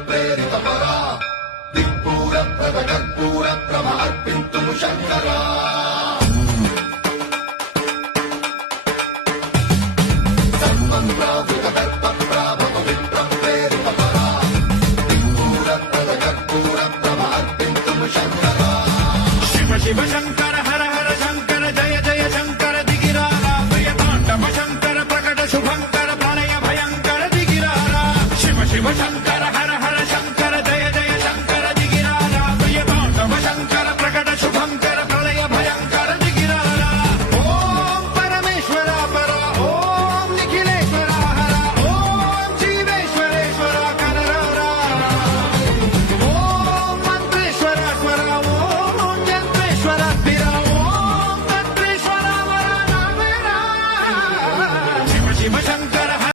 ప్రేరితపరా దిక్పూర ప్రద కర్పూర ప్రభ అర్పింతుము శంకరా శివ శంకర హర హర శంకర జయ జయ శంకర దిగిరారా ప్రియతాండవ శంకర ప్రకట శుభంకర ప్రణయ భయంకర దిగిరారా శివ శివ శంకర